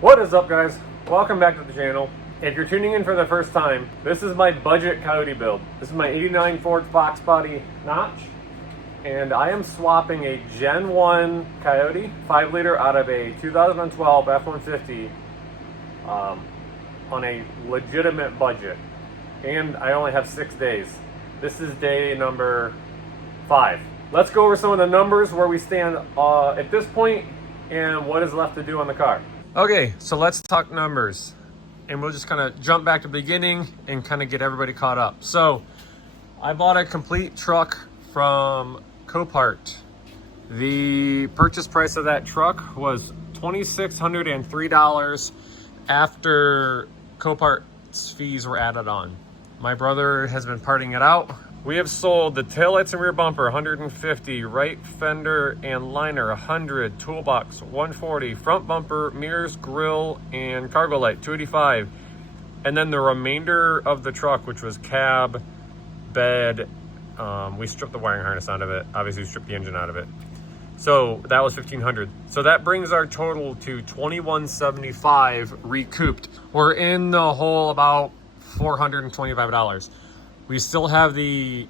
What is up, guys? Welcome back to the channel. If you're tuning in for the first time, this is my Budget Coyote build. This is my 89 Ford Foxbody notch, and I am swapping a Gen 1 Coyote 5 liter out of a 2012 F-150 on a legitimate budget, and I only have 6 days. This is day number 5. Let's go over some of the numbers, where we stand at this point, and what is left to do on the car. Okay, so let's talk numbers, and we'll just kind of jump back to the beginning and kind of get everybody caught up. So I bought a complete truck from Copart. The purchase price of that truck was $2,603 after Copart's fees were added on. My brother has been partying it out. We have sold the taillights and rear bumper 150, right fender and liner 100, toolbox 140, front bumper, mirrors, grille, and cargo light 285. And then the remainder of the truck, which was cab, bed, we stripped the wiring harness out of it. Obviously, we stripped the engine out of it. So that was $1,500. So that brings our total to $2,175 recouped. We're in the hole about $425. We still have the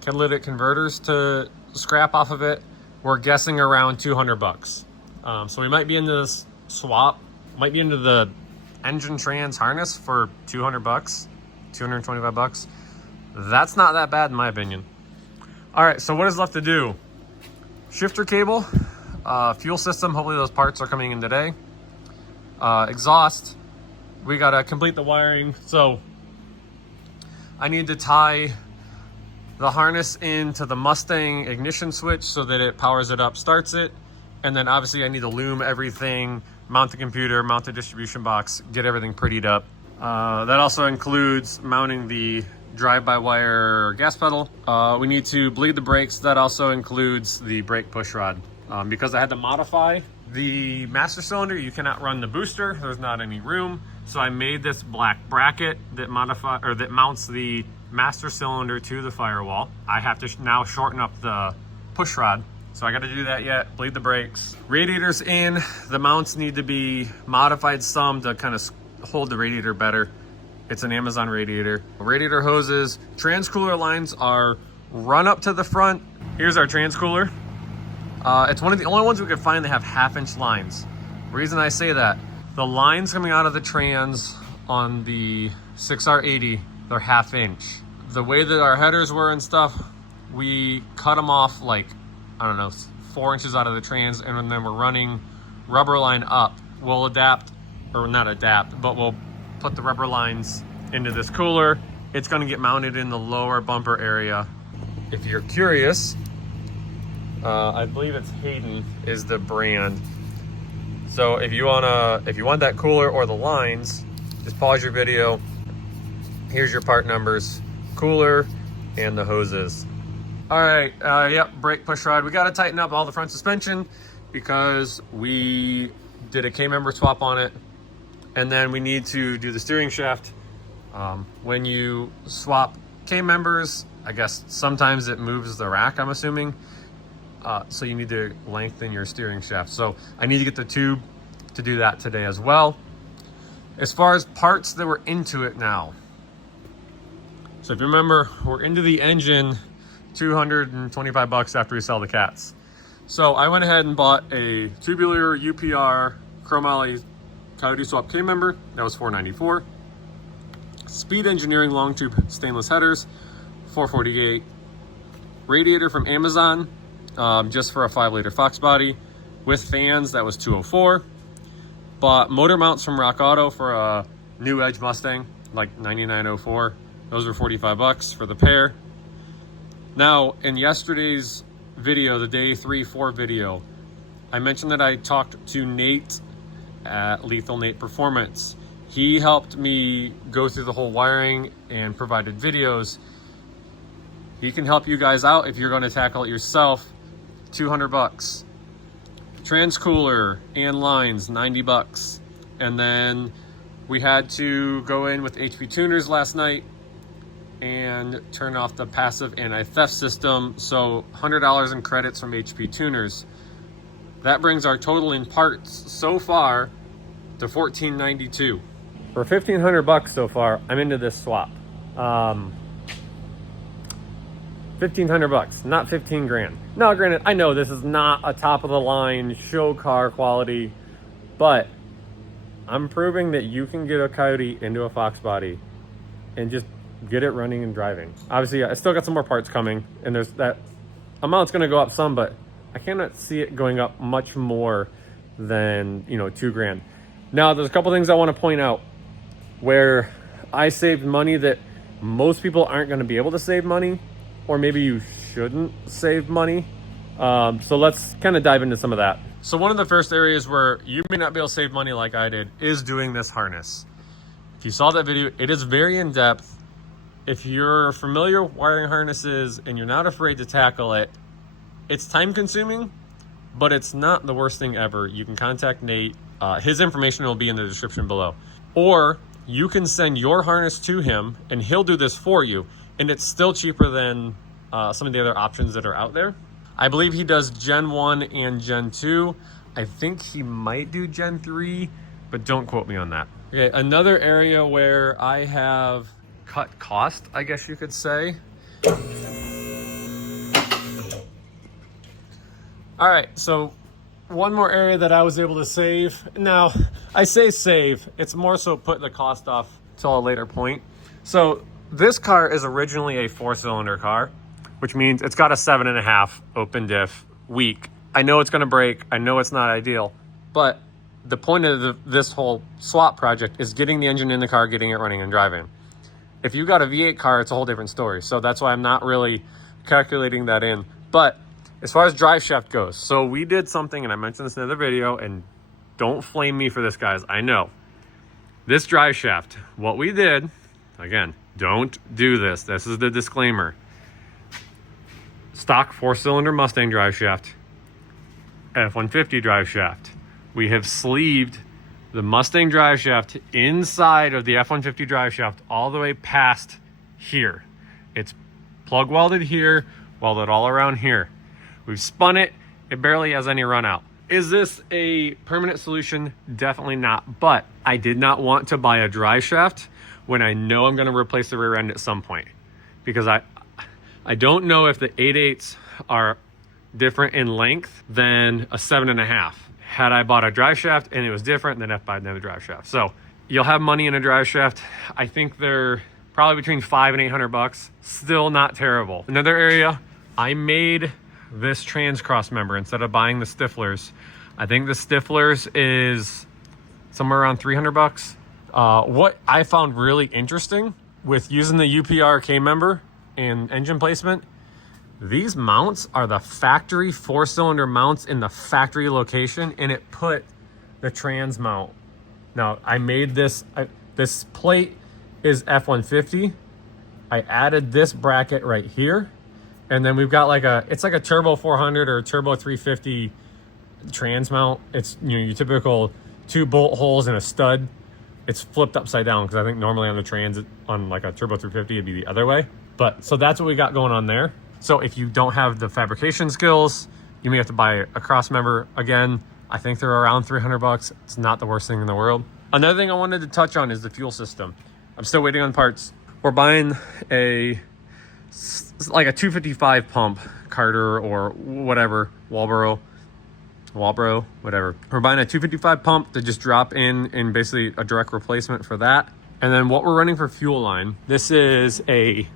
catalytic converters to scrap off of it. We're guessing around 200 bucks. So we might be into this swap, might be into the engine trans harness for 200 bucks, 225 bucks. That's not that bad in my opinion. All right, so what is left to do? Shifter cable, fuel system, hopefully those parts are coming in today. Exhaust, we gotta complete the wiring. So I need to tie the harness into the Mustang ignition switch so that it powers it up, starts it. And then obviously I need to loom everything, mount the computer, mount the distribution box, get everything prettied up. That also includes mounting the drive-by-wire gas pedal. We need to bleed the brakes. That also includes the brake push rod. Because I had to modify the master cylinder, you cannot run the booster. There's not any room. So I made this black bracket that mounts the master cylinder to the firewall. I have to now shorten up the push rod. So I got to do that yet, bleed the brakes. Radiator's in. The mounts need to be modified some to kind of hold the radiator better. It's an Amazon radiator. Radiator hoses. Transcooler lines are run up to the front. Here's our transcooler. It's one of the only ones we could find that have 1/2-inch lines. Reason I say that, the lines coming out of the trans on the 6R80, they're 1/2 inch. The way that our headers were and stuff, we cut them off like, I don't know, 4 inches out of the trans, and then we're running rubber line up. We'll adapt, or not adapt, but we'll put the rubber lines into this cooler. It's gonna get mounted in the lower bumper area. If you're curious, I believe it's Hayden is the brand. So if you want that cooler or the lines, just pause your video. Here's your part numbers, cooler and the hoses. All right, yep, brake push rod. We got to tighten up all the front suspension because we did a K-member swap on it. And then we need to do the steering shaft. When you swap K-members, I guess sometimes it moves the rack, I'm assuming. So you need to lengthen your steering shaft. So I need to get the tube to do that today as well. As far as parts that were into it now. So if you remember, we're into the engine 225 bucks after we sell the cats. So I went ahead and bought a tubular UPR chromoly Coyote Swap K-member. That was $494. Speed Engineering long tube stainless headers, $448. Radiator from Amazon, just for a 5-liter Foxbody with fans, that was $204. Bought motor mounts from Rock Auto for a new Edge Mustang, like $99.04. Those were 45 bucks for the pair. Now, in yesterday's video, the day 3-4 video, I mentioned that I talked to Nate at Lethal Nate Performance. He helped me go through the whole wiring and provided videos. He can help you guys out if you're going to tackle it yourself. 200 bucks. Transcooler and lines, 90 bucks. And then we had to go in with HP tuners last night and turn off the passive anti-theft system. So $100 in credits from HP tuners. That brings our total in parts so far to $14.92. For $1,500 so far, I'm into this swap. $1,500, not 15 grand. Now, granted, I know this is not a top of the line show car quality, but I'm proving that you can get a Coyote into a Foxbody and just get it running and driving. Obviously, I still got some more parts coming, and there's that amount's going to go up some, but I cannot see it going up much more than, you know, 2 grand. Now, there's a couple things I want to point out where I saved money that most people aren't going to be able to save money, or maybe you shouldn't save money. So let's kind of dive into some of that. So one of the first areas where you may not be able to save money like I did is doing this harness. If you saw that video, it is very in-depth. If you're familiar with wiring harnesses and you're not afraid to tackle it, it's time consuming, but it's not the worst thing ever. You can contact Nate. His information will be in the description below. Or you can send your harness to him and he'll do this for you. And it's still cheaper than some of the other options that are out there. I believe he does Gen 1 and Gen 2. I think he might do Gen 3, but don't quote me on that. Okay, another area where I have cut cost, I guess you could say. All right, so one more area that I was able to save. Now, I say save, it's more so put the cost off till a later point. So this car is originally a 4-cylinder car, which means it's got a 7.5 open diff weak. I know it's gonna break, I know it's not ideal, but the point of this whole swap project is getting the engine in the car, getting it running and driving. If you got a V8 car, it's a whole different story. So that's why I'm not really calculating that in. But as far as drive shaft goes, so we did something, and I mentioned this in another video, and don't flame me for this, guys. I know. This drive shaft, what we did, again, don't do this. This is the disclaimer. Stock 4-cylinder Mustang drive shaft, F-150 drive shaft. We have sleeved the Mustang drive shaft inside of the F-150 drive shaft all the way past here. It's plug welded here, welded all around here. We've spun it, it barely has any run out. Is this a permanent solution? Definitely not, but I did not want to buy a drive shaft when I know I'm gonna replace the rear end at some point, because I don't know if the 8/8s are different in length than a 7.5. Had I bought a drive shaft and it was different, then I'd buy another drive shaft. So you'll have money in a drive shaft. I think they're probably between $500 and $800. Still not terrible. Another area, I made this trans cross member instead of buying the Stiflers. I think the Stiflers is somewhere around $300. What I found really interesting with using the UPR K member and engine placement, these mounts are the factory 4-cylinder mounts in the factory location, and it put the trans mount. Now, I made this, this plate is F-150. I added this bracket right here, and then we've got like it's like a turbo 400 or a turbo 350 trans mount. It's, you know, your typical 2 bolt holes and a stud. It's flipped upside down because I think normally on the trans, on like a turbo 350, it'd be the other way. But so that's what we got going on there. So if you don't have the fabrication skills, you may have to buy a cross member. Again, I think they're around $300. It's not the worst thing in the world. Another thing I wanted to touch on is the fuel system. I'm still waiting on parts. We're buying like a 255 pump, Carter or whatever, Walbro, whatever. We're buying a 255 pump to just drop in basically a direct replacement for that. And then what we're running for fuel line, this is a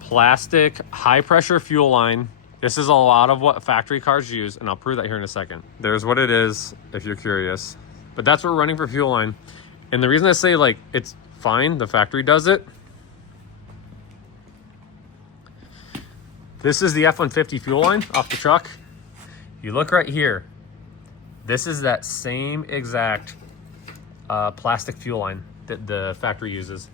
plastic high pressure fuel line. This is a lot of what factory cars use, and I'll prove that here in a second. There's what it is if you're curious, but that's what we're running for fuel line. And the reason I say like it's fine, the factory does it. This is the F-150 fuel line off the truck. You look right here, this is that same exact plastic fuel line that the factory uses.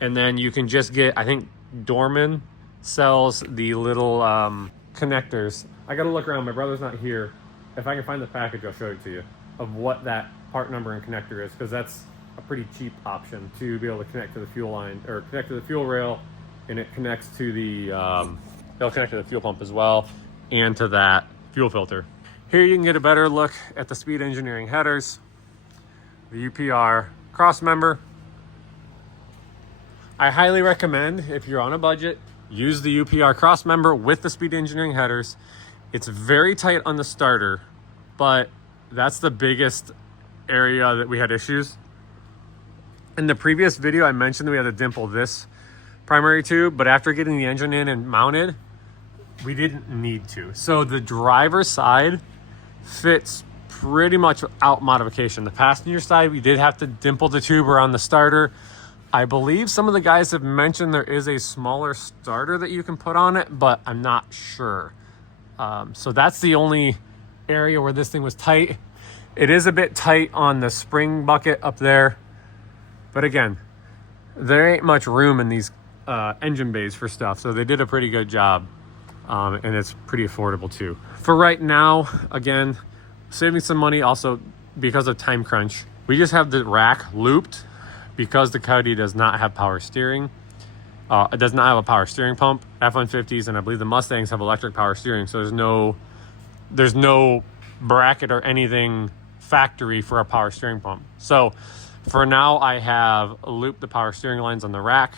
And then you can just get, I think Dorman sells the little connectors. I gotta look around, my brother's not here. If I can find the package, I'll show it to you of what that part number and connector is, because that's a pretty cheap option to be able to connect to the fuel line, or connect to the fuel rail, and it connects to the, it'll connect to the fuel pump as well, and to that fuel filter. Here you can get a better look at the Speed Engineering headers. the UPR cross member. I highly recommend, if you're on a budget, use the UPR cross member with the Speed Engineering headers. It's very tight on the starter, but that's the biggest area that we had issues. In the previous video, I mentioned that we had to dimple this primary tube, but after getting the engine in and mounted, we didn't need to. So the driver's side fits pretty much without modification. The passenger side, we did have to dimple the tube around the starter. I believe some of the guys have mentioned there is a smaller starter that you can put on it, but I'm not sure. So that's the only area where this thing was tight. It is a bit tight on the spring bucket up there. But again, there ain't much room in these engine bays for stuff. So they did a pretty good job. And it's pretty affordable too. For right now, again, saving some money also because of time crunch. We just have the rack looped because the Coyote does not have power steering. It does not have a power steering pump. F-150s and I believe the Mustangs have electric power steering. So there's no bracket or anything factory for a power steering pump. So for now, I have looped the power steering lines on the rack,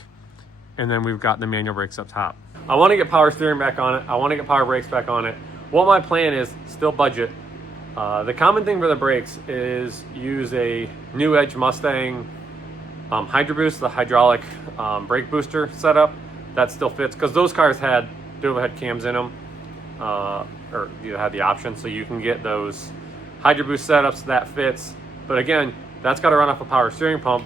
and then we've got the manual brakes up top. I want to get power steering back on it. I want to get power brakes back on it. What my plan is, still budget. The common thing for the brakes is use a New Edge Mustang Hydro Boost, the hydraulic brake booster setup. That still fits, because those cars had overhead cams in them, or you had the option, so you can get those Hydro Boost setups that fits. But again, that's got to run off a power steering pump.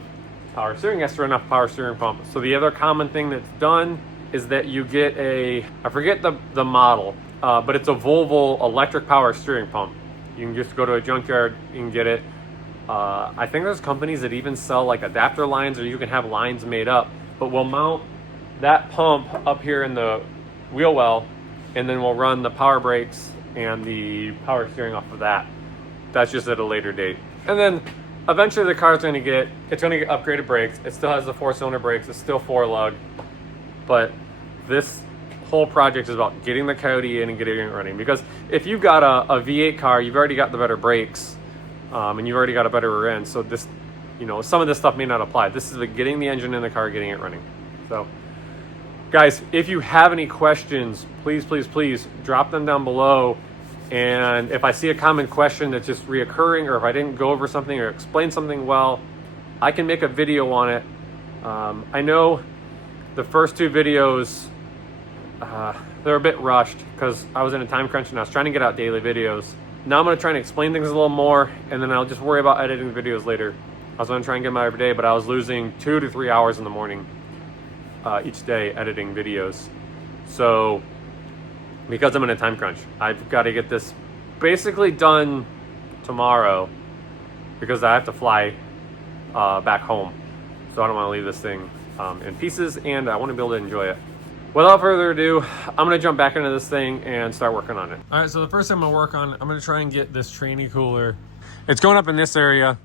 Power steering has to run off a power steering pump. So the other common thing that's done is that you get a, I forget the model, but it's a Volvo electric power steering pump. You can just go to a junkyard, you can get it. I think there's companies that even sell like adapter lines, or you can have lines made up, but we'll mount that pump up here in the wheel well, and then we'll run the power brakes and the power steering off of that. That's just at a later date. And then eventually the car's going to get upgraded brakes. It still has the 4-cylinder brakes. It's still 4-lug. But this whole project is about getting the Coyote in and getting it running. Because if you've got a V8 car, you've already got the better brakes, and you've already got a better rear end. So this, some of this stuff may not apply. This is like getting the engine in the car, getting it running. So guys, if you have any questions, please, please, please drop them down below. And if I see a common question that's just reoccurring, or if I didn't go over something or explain something well, I can make a video on it. I know the first 2 videos, they're a bit rushed because I was in a time crunch and I was trying to get out daily videos. Now I'm going to try and explain things a little more, and then I'll just worry about editing the videos later. I was going to try and get them out every day, but I was losing 2 to 3 hours in the morning each day editing videos. So because I'm in a time crunch, I've got to get this basically done tomorrow because I have to fly back home. So I don't want to leave this thing in pieces, and I want to be able to enjoy it. Without further ado, I'm going to jump back into this thing and start working on it. All right, so the first thing I'm going to work on, I'm going to try and get this tranny cooler. It's going up in this area.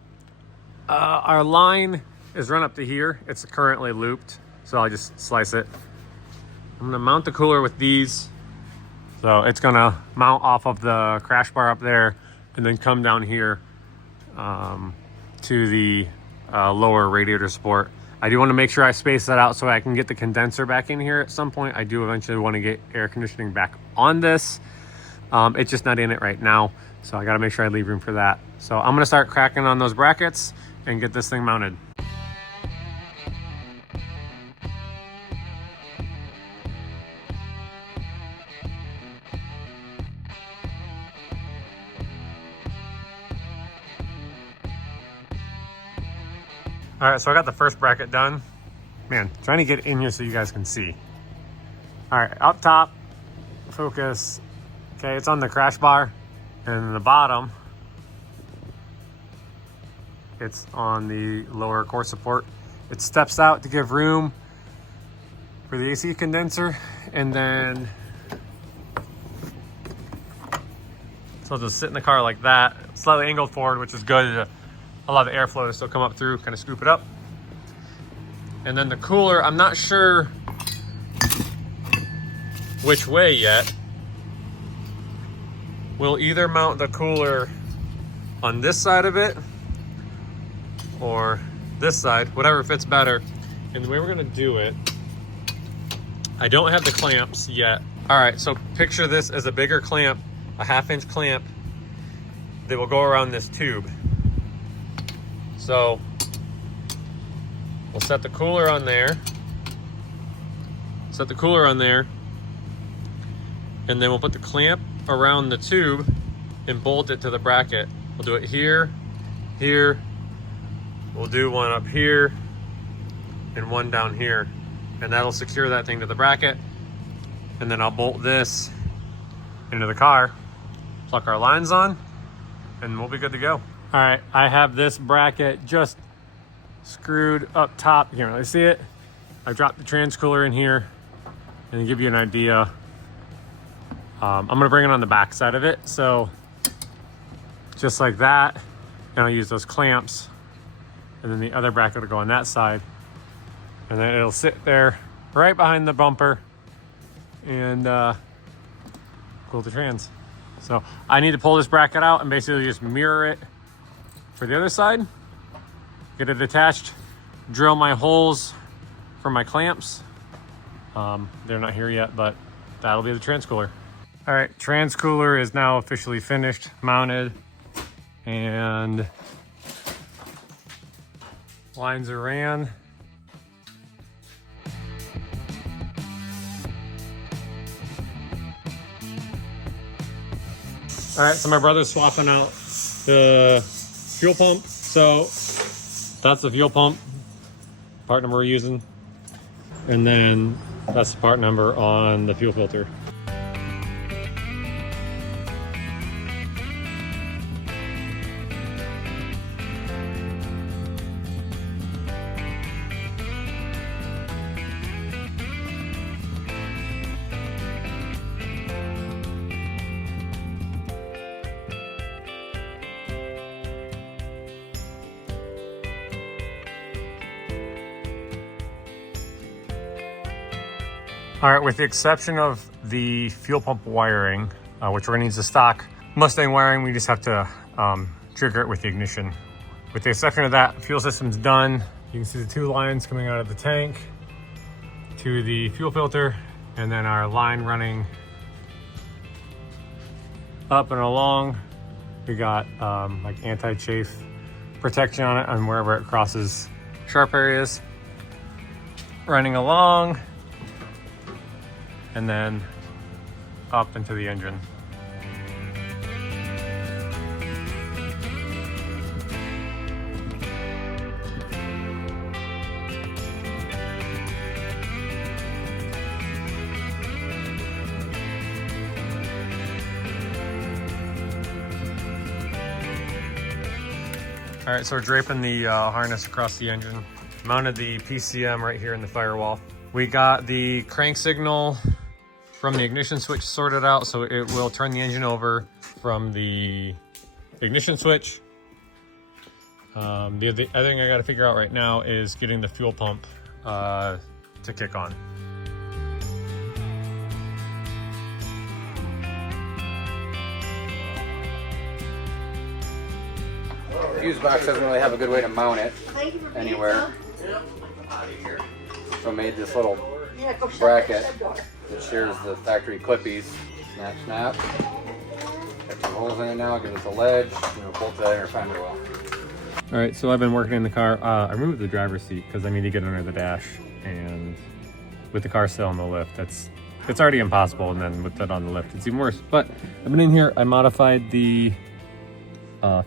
Our line is run up to here. It's currently looped, so I'll just slice it. I'm going to mount the cooler with these. So it's going to mount off of the crash bar up there and then come down here to the lower radiator support. I do want to make sure I space that out so I can get the condenser back in here at some point. I do eventually want to get air conditioning back on this. It's just not in it right now, so I got to make sure I leave room for that. So I'm going to start cracking on those brackets and get this thing mounted. All right, so I got the first bracket done. Man, trying to get in here so you guys can see. All right, up top, focus. Okay, it's on the crash bar. And in the bottom, it's on the lower core support. It steps out to give room for the AC condenser. And then, so I'll just sit in the car like that, slightly angled forward, which is good. Allow the airflow to still come up through, kind of scoop it up. And then the cooler, I'm not sure which way yet. We'll either mount the cooler on this side of it, or this side, whatever fits better. And the way we're gonna do it, I don't have the clamps yet. All right, so picture this as a bigger clamp, a 1/2-inch clamp that will go around this tube. So we'll set the cooler on there. Set the cooler on there. And then we'll put the clamp around the tube and bolt it to the bracket. We'll do it here, here. We'll do one up here and one down here. And that'll secure that thing to the bracket. And then I'll bolt this into the car, pluck our lines on, and we'll be good to go. All right, I have this bracket just screwed up top. You can't really see it. I dropped the trans cooler in here, and to give you an idea, I'm gonna bring it on the back side of it. So just like that, and I'll use those clamps, and then the other bracket will go on that side, and then it'll sit there right behind the bumper and cool the trans. So I need to pull this bracket out and basically just mirror it for the other side, get it attached, drill my holes for my clamps. They're not here yet, but that'll be the trans cooler. All right, trans cooler is now officially finished, mounted, and lines are ran. All right, so my brother's swapping out the fuel pump. So that's the fuel pump, part number we're using. And then that's the part number on the fuel filter. All right, with the exception of the fuel pump wiring, which we're gonna use the stock Mustang wiring, we just have to trigger it with the ignition. With the exception of that, fuel system's done. You can see the 2 lines coming out of the tank to the fuel filter, and then our line running up and along. We got like anti-chafe protection on it on wherever it crosses sharp areas. Running along, and then up into the engine. All right, so we're draping the harness across the engine. Mounted the PCM right here in the firewall. We got the crank signal from the ignition switch sorted out, so it will turn the engine over from the ignition switch. The other thing I gotta figure out right now is getting the fuel pump to kick on. The fuse box doesn't really have a good way to mount it anywhere. So I made this little bracket that shares the factory clippies. Snap, snap. Got some holes in it now, give us a ledge, and we'll bolt that in or find it well. All right, so I've been working in the car. I removed the driver's seat because I need to get under the dash, and with the car still on the lift, it's already impossible, and then with that on the lift, it's even worse. But I've been in here, I modified the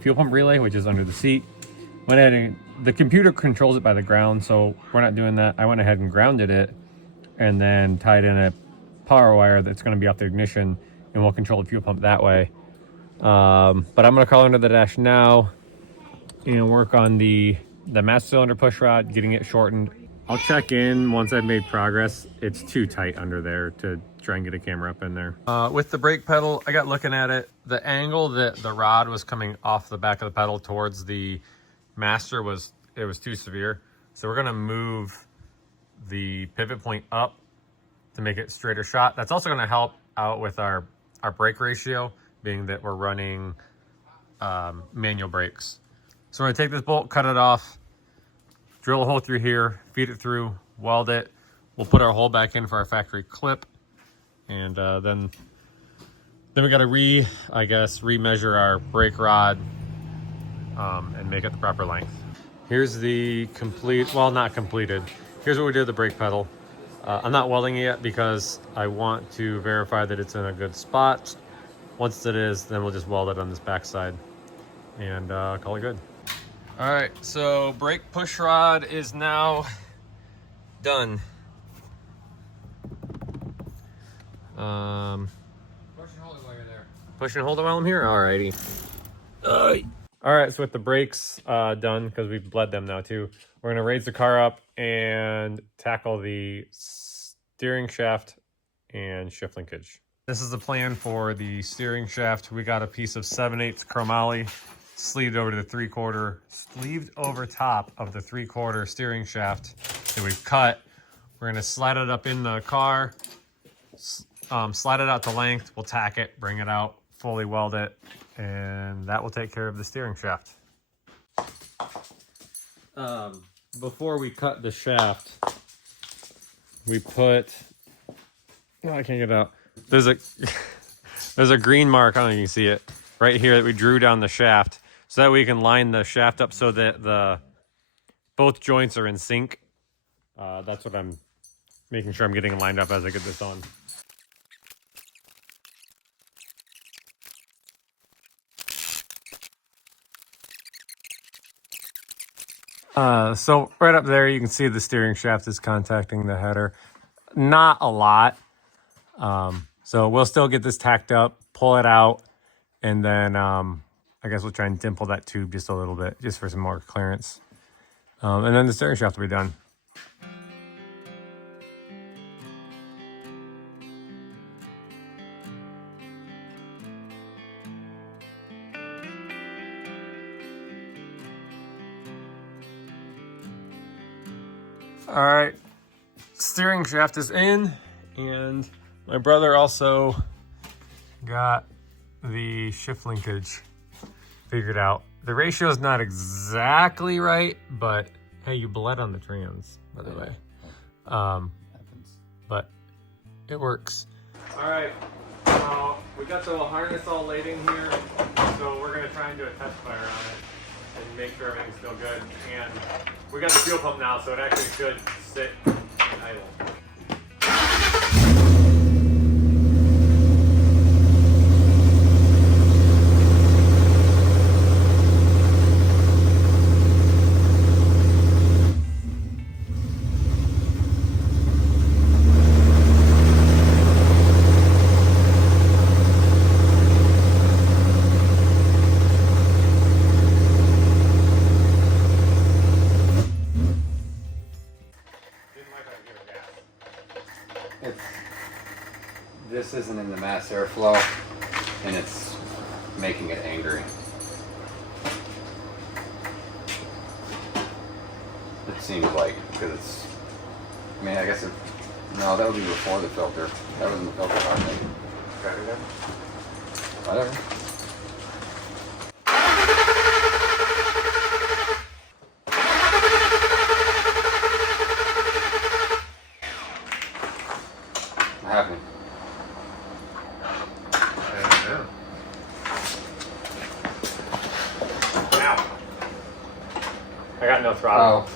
fuel pump relay, which is under the seat. Went ahead and the computer controls it by the ground, so we're not doing that. I went ahead and grounded it and then tied in a power wire that's going to be off the ignition, and we'll control the fuel pump that way. But I'm going to crawl under the dash now and work on the master cylinder push rod, getting it shortened. I'll check in once I've made progress. It's too tight under there to try and get a camera up in there. With the brake pedal, I got looking at it. The angle that the rod was coming off the back of the pedal towards the master was too severe. So we're gonna move the pivot point up to make it straighter shot. That's also gonna help out with our brake ratio, being that we're running manual brakes. So we're gonna take this bolt, cut it off, drill a hole through here, feed it through, weld it. We'll put our hole back in for our factory clip, and then we got to remeasure our brake rod and make it the proper length. Here's the complete, well, not completed. Here's what we did with the brake pedal. I'm not welding it yet because I want to verify that it's in a good spot. Once it is, then we'll just weld it on this backside and call it good. All right, so brake push rod is now done. Push and hold it while you're there. Push and hold it while I'm here? Alrighty. All right, so with the brakes done, because we've bled them now too, we're gonna raise the car up and tackle the steering shaft and shift linkage. This is the plan for the steering shaft. We got a piece of 7/8 chromoly sleeved over to the 3/4, sleeved over top of the 3/4 steering shaft that we've cut. We're gonna slide it up in the car, slide it out to length. We'll tack it, bring it out, fully weld it, and that will take care of the steering shaft. Before we cut the shaft, we put, oh, I can't get it out. There's a green mark, I don't know if you can see it, right here that we drew down the shaft so that we can line the shaft up so that both joints are in sync. That's what I'm making sure I'm getting lined up as I get this on. So right up there, you can see the steering shaft is contacting the header. Not a lot. So we'll still get this tacked up, pull it out, and then I guess we'll try and dimple that tube just a little bit, just for some more clearance. And then the steering shaft will be done. All right, steering shaft is in, and my brother also got the shift linkage figured out. The ratio is not exactly right, but hey, you bled on the trans, by the way. But it works. All right, we got the harness all laid in here, so we're gonna try and do a test fire on it and make sure everything's still good. And we got the fuel pump now, so it actually should sit in idle. This isn't in the mass airflow, and it's making it angry. It seems like, because it's, I mean, I guess it, no, that would be before the filter. That was in the filter, I think. Okay, then. Whatever. What happened? I got no throttle. Oh.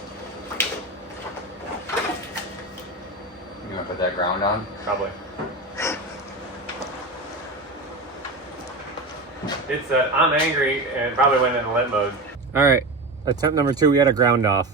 You want to put that ground on? Probably. It said, I'm angry, and probably went into lit mode. All right, attempt number 2, we had a ground off.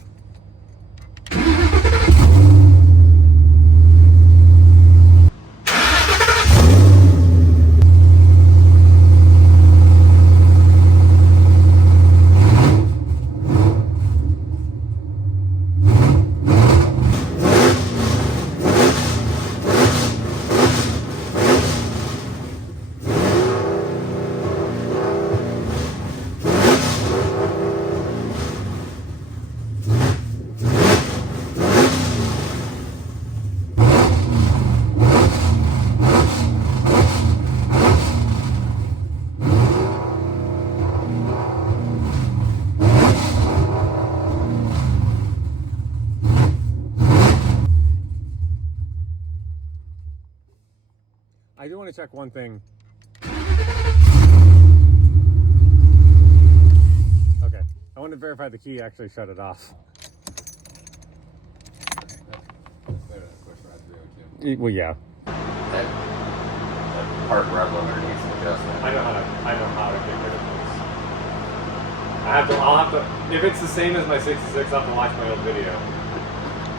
I do want to check one thing. Okay, I want to verify the key actually shut it off. That's better than push rod 302. Well, yeah. That part rev limiter needs to adjust that. I know how to get rid of this. I'll have to, if it's the same as my 66, I'll have to watch my old video.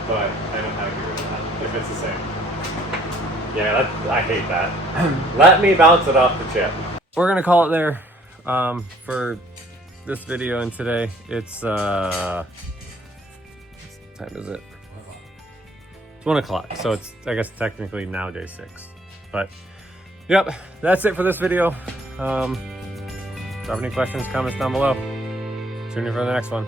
But I know how to get rid of that, if it's the same. Yeah, I hate that. Let me bounce it off the chip. We're gonna call it there for this video and today. It's, what time is it? 1 o'clock, so it's, I guess, technically now day 6. But, yep, that's it for this video. Drop any questions, comments down below. Tune in for the next one.